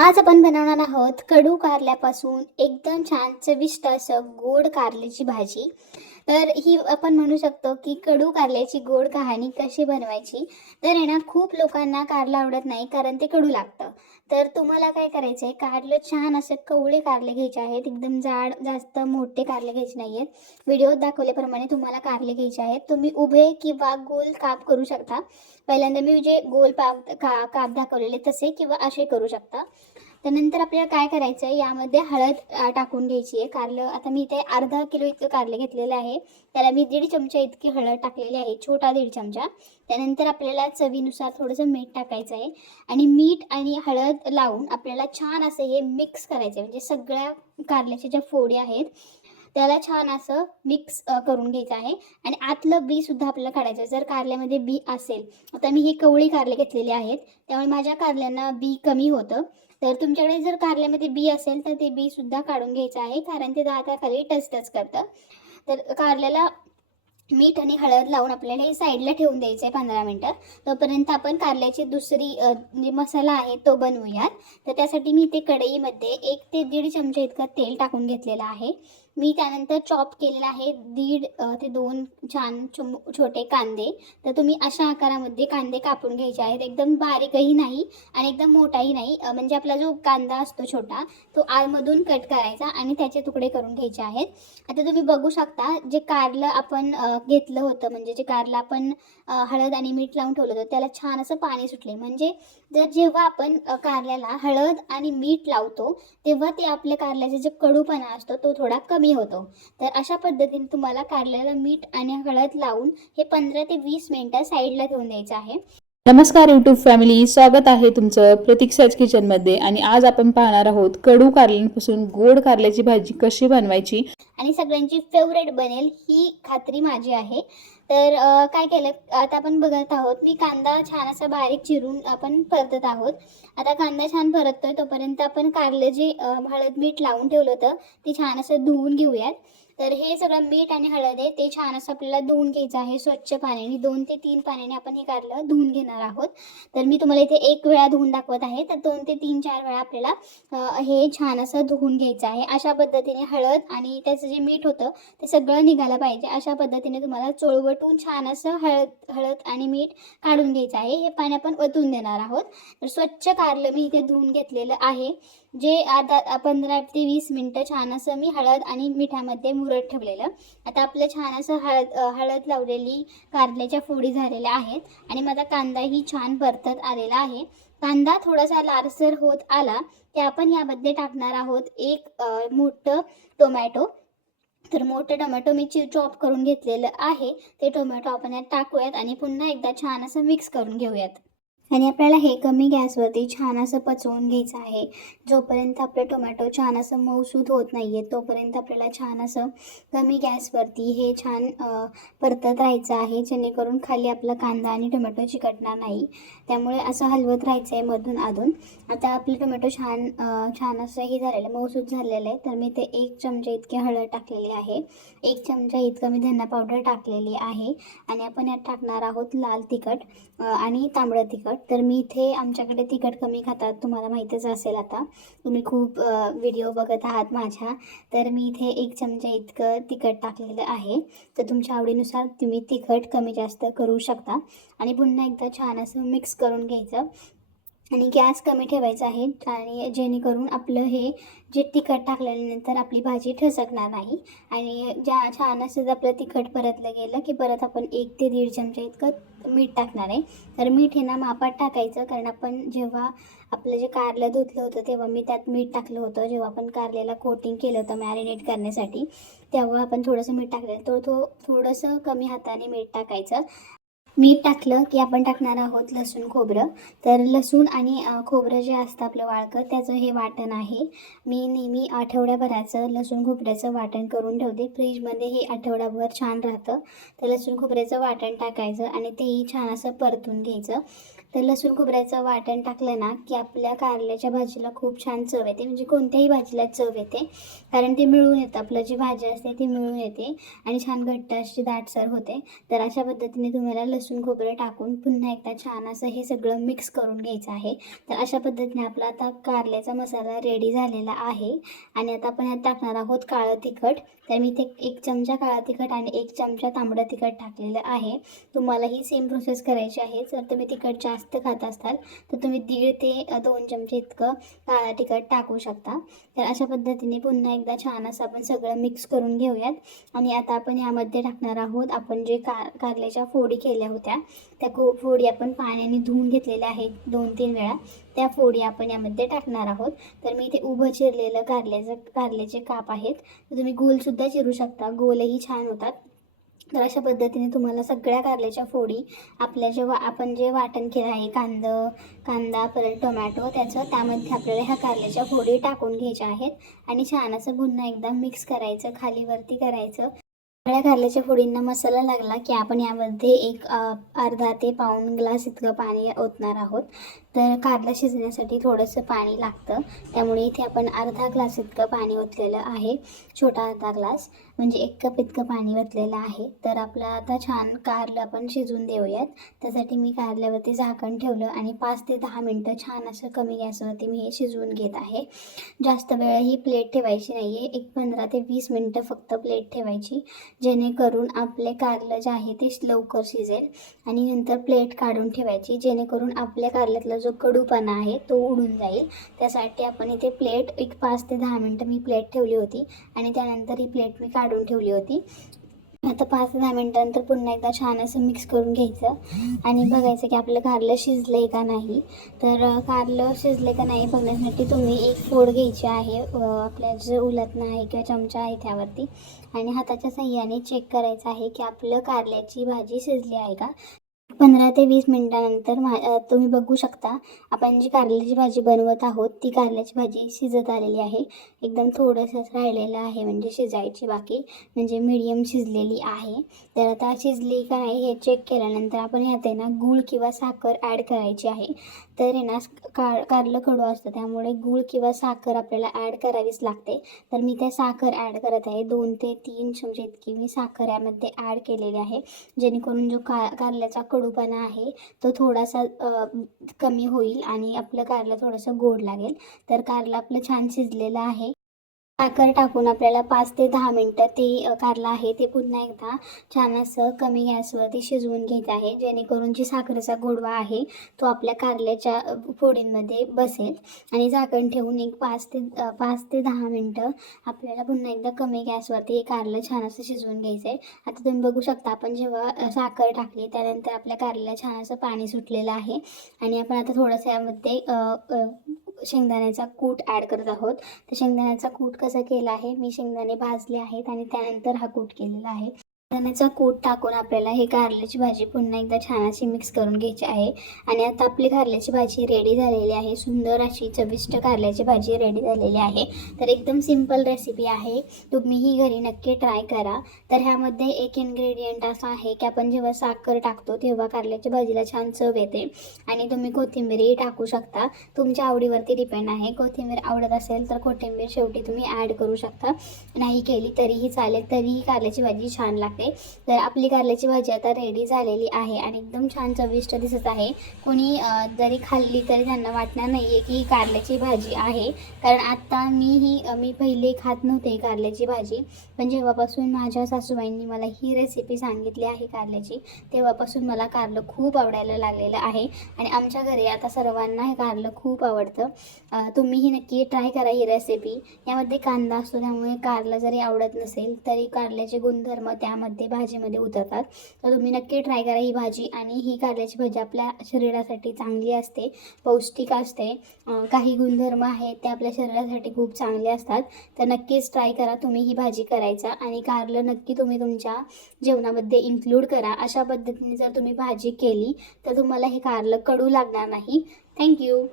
आज आपण बनवणार आहोत कडू कारल्यापासून एकदम छान चविष्ट असं गोड कारल्याची भाजी. तर ही आपण म्हणू शकतो की कडू कारल्याची गोड कहाणी कशी बनवायची. तर आहे ना, खूप लोकांना कारलं आवडत नाही कारण ते कडू लागतं. तर तुम्हाला काय करायचं आहे, कारलं छान असं कवळे कारले घ्यायचे आहेत, एकदम जाड जास्त मोठे कारले घ्यायचे नाही आहेत. व्हिडिओत दाखवल्याप्रमाणे तुम्हाला कारले घ्यायचे आहेत. तुम्ही उभे किंवा गोल काप करू शकता. पहिल्यांदा मी जे गोल काप दाखवलेले तसे किंवा असे करू शकता. त्यानंतर आपल्याला काय करायचं आहे, यामध्ये हळद टाकून घ्यायची आहे. कारलं आता मी इथे अर्धा किलो इतकं कारलं घेतलेलं आहे. त्याला मी 1.5 चमचा इतकी हळद टाकलेली आहे, छोटा 1.5 चमचा. त्यानंतर आपल्याला चवीनुसार थोडंसं मीठ टाकायचं आहे आणि मीठ आणि हळद लावून आपल्याला छान असं हे मिक्स करायचं आहे. म्हणजे सगळ्या कारल्याच्या ज्या फोडी आहेत त्याला छान असं मिक्स करून घ्यायचं आहे आणि आतलं बी सुद्धा आपल्याला काढायचं आहे. जर कारल्यामध्ये बी असेल, आता मी ही कवळी कारले घेतलेली आहेत, त्यामुळे माझ्या कारल्यांना बी कमी होतं. तर तुमच्याकडे जर कारल्यामध्ये बी असेल तर ते बी सुद्धा काढून घ्यायचं आहे, कारण ते दाताखाली टच करतं. तर कारल्याला मीठ आणि हळद लावून आपल्याला हे साईडला ठेवून द्यायचं आहे 15 मिनटं. तोपर्यंत आपण कारल्याची दुसरी जे मसाला आहे तो बनवूयात. तर त्यासाठी मी इथे कढईमध्ये 1 ते 1.5 चमचा इतकं तेल टाकून घेतलेलं आहे. मी त्यानंतर चॉप केलेला आहे 1.5 ते 2 छान छोटे कांदे. तर तुम्ही अशा आकारामध्ये कांदे कापून घ्यायचे आहेत, एकदम बारीकही नाही आणि एकदम मोठाही नाही. म्हणजे आपला जो कांदा असतो छोटा, तो आतमधून कट करायचा आणि त्याचे तुकडे करून घ्यायचे आहेत. आता तुम्ही बघू शकता, जे कारलं आपण घेतलं होतं, म्हणजे जे कारलं आपण हळद आणि मीठ लावून ठेवलं होतं, त्याला छान असं पाणी सुटले. म्हणजे जेव्हा आपण कारल्याला हळद आणि मीठ लावतो तेव्हा ते आपल्या कारल्याचा जो कडूपणा असतो तो थोडा कमी होतो. तर अशा पद्धतीने तुम्हाला कारल्याला मीठ आणि हळद लावून हे 15 ते 20 मिनिटं साईडला ठेवून द्यायचं आहे. नमस्कार यूट्यूब फॅमिली, स्वागत आहे तुमचं प्रतीक्षाच किचनमध्ये. आणि आज आपण पाहणार आहोत कडू कारल्यांपासून गोड कारल्याची भाजी कशी बनवायची आणि सगळ्यांची फेवरेट बनेल ही खात्री माझी आहे. तर काय केलं, आता आपण बघत आहोत, मी कांदा छान असा बारीक चिरून आपण परतत आहोत. आता कांदा छान परततोय तोपर्यंत आपण कारलं जे हळद मीठ लावून ठेवलं होतं ते छान असं धुवून घेऊयात. तर हे सगळं मीठ आणि हळद आहे ते छान असं आपल्याला धुवून घ्यायचं आहे स्वच्छ पाण्याने. 2 ते 3 पाण्याने आपण हे कारलं धुवून घेणार आहोत. तर मी तुम्हाला इथे 1 वेळा धुवून दाखवत आहे, तर 2 ते 3-4 वेळा आपल्याला हे छान असं धुवून घ्यायचं आहे. अशा पद्धतीने हळद आणि त्याचं जे मीठ होतं ते सगळं निघायला पाहिजे. अशा पद्धतीने तुम्हाला चोळवटून छान असं हळद हळद आणि मीठ काढून घ्यायचं आहे. हे पाणी आपण ओतून देणार आहोत. तर स्वच्छ कारलं मी इथे धुवून घेतलेलं आहे, जे आता 15 ते 20 मिनटं छान असं मी हळद आणि मिठामध्ये मुरत ठेवलेलं. आता आपलं छान असं हळद लावलेली कारल्याच्या फोडी झालेल्या आहेत आणि माझा कांदाही छान परतत आलेला आहे. कांदा थोडासा लालसर होत आला की आपण यामध्ये टाकणार आहोत एक मोठं टोमॅटो. तर मोठं टोमॅटो मी चॉप करून घेतलेलं आहे. ते टोमॅटो आपण यात टाकूयात आणि पुन्हा एकदा छान असं मिक्स करून घेऊयात. आणि आपल्याला हे कमी गॅसवरती छान असं पचवून घ्यायचं आहे. जोपर्यंत आपलं टोमॅटो छान असं मऊसूद होत नाही आहे तोपर्यंत आपल्याला छान असं कमी गॅसवरती हे छान परतत राहायचं आहे, जेणेकरून खाली आपला कांदा आणि टोमॅटो चिकटणार नाही. त्यामुळे असं हलवत राहायचं आहे मधून अधून. आता आपलं टोमॅटो छान असं हे झालेलं आहे, मऊसूद झालेलं आहे. तर मी ते 1 चमचा इतकी हळद टाकलेली आहे, 1 चमचा इतकं मी धना पावडर टाकलेली आहे आणि आपण यात टाकणार आहोत लाल तिखट आणि तांबडं तिखट. तर मी इथे आमच्याकडे तिखट कमी खातात, तुम्हाला माहीतच असेल. आता तुम्ही खूप व्हिडिओ बघत आहात माझ्या, तर मी इथे 1 चमचा इतकं तिखट टाकलेलं आहे. तर तुमच्या आवडीनुसार तुम्ही तिखट कमी जास्त करू शकता. आणि पुन्हा एकदा छान असं मिक्स करून घ्यायचं आणि गॅस कमी ठेवायचा आहे, आणि जेणेकरून आपलं हे जे तिखट टाकल्यानंतर आपली भाजी ठसकणार नाही. आणि छान असं आपलं तिखट परतलं गेलं की परत आपण 1 ते 1.5 चमचा इतकं मीठ टाकणार आहे. तर मीठ हे ना मापात टाकायचं, कारण आपण जेव्हा आपलं जे कारलं धुतलं होतं तेव्हा मी त्यात मीठ टाकलं होतं. जेव्हा आपण कारल्याला कोटिंग केलं होतं मॅरिनेट करण्यासाठी, तेव्हा आपण थोडंसं मीठ टाकलं. थोडंसं कमी हाताने मीठ टाकायचं. मीठ टाकलं की आपण टाकणार आहोत लसूण खोबरं. तर लसूण आणि खोबरं जे असतं आपलं वाळकं, त्याचं हे वाटण आहे. मी नेहमी आठवड्याभराचं लसूण खोबऱ्याचं वाटण करून ठेवते, फ्रीजमध्ये हे आठवडाभर छान राहतं. तर लसूण खोबऱ्याचं वाटण टाकायचं आणि तेही छान असं परतून घ्यायचं. तर लसूण खोबऱ्याचं वाटण टाकलं ना की आपल्या कारल्याच्या भाजीला खूप छान चव येते, म्हणजे कोणत्याही भाजीला चव येते, कारण ते मिळून येतं. आपलं जी भाजी असते ती मिळून येते आणि छान घट्ट अशी दाटसर होते. तर अशा पद्धतीने तुम्हाला लसूण खोबरं टाकून पुन्हा एकदा छान असं हे सगळं मिक्स करून घ्यायचं आहे. तर अशा पद्धतीने आपला आता कारल्याचा मसाला रेडी झालेला आहे. आणि आता आपण यात टाकणार आहोत काळं तिखट. तर मी इथे 1 चमचा काळं तिखट आणि 1 चमचा तांबडं तिखट टाकलेलं आहे. तुम्हाला ही सेम प्रोसेस करायची आहे. जर तुम्ही तिखट जास्त खात असाल तर तुम्ही 1.5 ते 2 चमचे इतकं काळं तिखट टाकू शकता. तर अशा पद्धतीने पुन्हा एकदा छान असं आपण सगळं मिक्स करून घेऊयात. आणि आता आपण यामध्ये टाकणार आहोत आपण जे कारल्याच्या फोडी केल्या होत्या त्या फोडी आपण पाण्याने धुवून घेतलेल्या आहेत 2-3 वेळा. त्या फोडी आपण यामध्ये टाकणार आहोत. तर मी इथे उभं चिरलेलं कारल्याचे काप आहेत. तर तुम्ही गोलसुद्धा चिरू शकता, गोलही छान होतात. तर अशा पद्धतीने तुम्हाला सगळ्या कारल्याच्या फोडी आपल्या आपण जे वाटण केलं आहे कांदा परत टोमॅटो त्यामध्ये आपल्याला ह्या कारल्याच्या फोडी टाकून घ्यायच्या आहेत. आणि छान असं पुन्हा एकदा मिक्स करायचं, खालीवरती करायचं. सगळ्या कारल्याच्या फोडींना मसाला लागला की आपण यामध्ये एक अर्धा ते पाऊण ग्लास इतकं पाणी ओतणार आहोत. तर कारलं शिजण्यासाठी थोडंसं पाणी लागतं, त्यामुळे इथे आपण अर्धा ग्लास इतकं पाणी ओतलेलं आहे. छोटा अर्धा ग्लास म्हणजे 1 कप इतकं पाणी ओतलेलं आहे. तर आपलं आता छान कारलं आपण शिजून देऊयात. त्यासाठी मी कारल्यावरती झाकण ठेवलं आणि 5 ते 10 मिनटं छान असं कमी गॅसवरती मी हे शिजवून घेत आहे. जास्त वेळ ही प्लेट ठेवायची नाही आहे, एक 15 ते 20 मिनटं फक्त प्लेट ठेवायची, जेणेकरून आपले कारलं जे आहे ते लवकर शिजेल. आणि नंतर प्लेट काढून ठेवायची, जेणेकरून आपल्या कारल्यातला जो कडूपणा आहे तो उडून जाईल. त्यासाठी आपण इथे प्लेट एक 5 ते 10 मिनटं मी प्लेट ठेवली होती आणि त्यानंतर ही प्लेट मी काढून ठेवली होती. आता 5 ते 10 मिनटानंतर पुन्हा एकदा छान असं मिक्स करून घ्यायचं आणि बघायचं की आपलं कारलं शिजलं आहे का नाही. तर कारलं शिजले का नाही बघण्यासाठी तुम्ही एक फोड घ्यायची आहे, आपल्या जे उलटणं आहे किंवा चमचा आहे त्यावरती, आणि हाताच्या साहाय्याने चेक करायचं आहे की आपलं कारल्याची भाजी शिजली आहे का. 15 ते 20 मिनटानंतर तुम्ही बघू शकता आपण जी कारल्याची भाजी बनवत आहोत ती कारल्याची भाजी शिजत आलेली आहे. एकदम थोडंसंच राहिलेलं आहे म्हणजे शिजायची बाकी, म्हणजे मीडियम शिजलेली आहे. तर आता शिजली का नाही हे चेक केल्यानंतर आपण ह्यात आहे ना गूळ किंवा साखर ॲड करायची आहे. तर आहे ना कारलं कडू असतं, त्यामुळे गूळ किंवा साखर आपल्याला ॲड करावीच लागते. तर मी ते साखर ॲड करत आहे. 2 ते 3 चमचे इतकी मी साखर यामध्ये ॲड केलेली आहे, जेणेकरून जो कारल्याचा कडूपणा आहे तो थोडासा कमी होईल आणि आपलं कारलं थोडंसं गोड लागेल. तर कारलं आपलं छान शिजलेलं आहे. साखर टाकून आपल्याला 5 ते 10 मिनटं ते कारलं आहे ते पुन्हा एकदा छान असं कमी गॅसवरती शिजवून घ्यायचं आहे, जेणेकरून जी साखरेचा गोडवा आहे तो आपल्या कारल्याच्या फोडींमध्ये बसेल. आणि झाकण ठेवून एक 5 ते 10 मिनटं आपल्याला पुन्हा एकदा कमी गॅसवरती हे कारलं छान असं शिजवून घ्यायचं आहे. आता तुम्ही बघू शकता आपण जेव्हा साखर टाकली त्यानंतर आपल्या कारल्याला छान असं पाणी सुटलेलं आहे. आणि आपण आता थोडंसं यामध्ये शेंगदाण्याचा कूट ॲड करत आहोत. तर शेंगदाण्याचा कूट कसा केला आहे, मी शेंगदाणे भाजले आहेत आणि त्यानंतर हा कूट केलेला आहे. शेंगदाण्याचा कूट टाकून आपल्याला हे कारल्याची भाजी पुन्हा एकदा छान अशी मिक्स करून घ्यायची आहे. आणि आता आपली कारल्याची भाजी रेडी झालेली आहे. सुंदर अशी चविष्ट कारल्याची भाजी रेडी झालेली आहे. तर एकदम सिंपल रेसिपी आहे, तुम्हीही घरी नक्की ट्राय करा. तर ह्यामध्ये एक इन्ग्रेडियंट असा आहे की आपण जेव्हा साखर टाकतो तेव्हा कारल्याच्या भाजीला छान चव येते. आणि तुम्ही कोथिंबीरही टाकू शकता, तुमच्या आवडीवरती डिपेंड आहे. कोथिंबीर आवडत असेल तर कोथिंबीर शेवटी तुम्ही ॲड करू शकता, नाही केली तरीही चालेल, तरीही कारल्याची भाजी छान लागते. तर आपली कारल्याची भाजी आता रेडी झालेली आहे आणि एकदम छान चविष्ट दिसत आहे. कोणी जरी खाल्ली तरी त्यांना वाटणार नाही आहे की ही कारल्याची भाजी आहे, कारण आता मी पहिले खात नव्हते कारल्याची भाजी, पण जेव्हापासून माझ्या सासूबाईंनी मला ही रेसिपी सांगितली आहे कारल्याची, तेव्हापासून मला कारलं खूप आवडायला लागलेलं आहे. आणि आमच्या घरी आता सर्वांना हे कारलं खूप आवडतं. तुम्हीही नक्की ट्राय करा ही रेसिपी. यामध्ये कांदा असतो त्यामुळे कारलं जरी आवडत नसेल तरी कारल्याचे गुणधर्म त्यामध्ये भाजीमध्ये उतरतात. तर तुम्ही नक्की ट्राय करा ही भाजी. आणि ही कारल्याची भाजी आपल्या शरीरासाठी चांगली असते, पौष्टिक असते. काही गुणधर्म आहेत ते आपल्या शरीरासाठी खूप चांगले असतात. तर नक्कीच ट्राय करा तुम्ही ही भाजी करायचा आणि कारलं नक्की तुम्ही तुमच्या जेवणामध्ये इन्क्लूड करा. अशा पद्धतीने जर तुम्ही भाजी केली तर तुम्हाला हे कारलं कडू लागणार नाही. थँक्यू.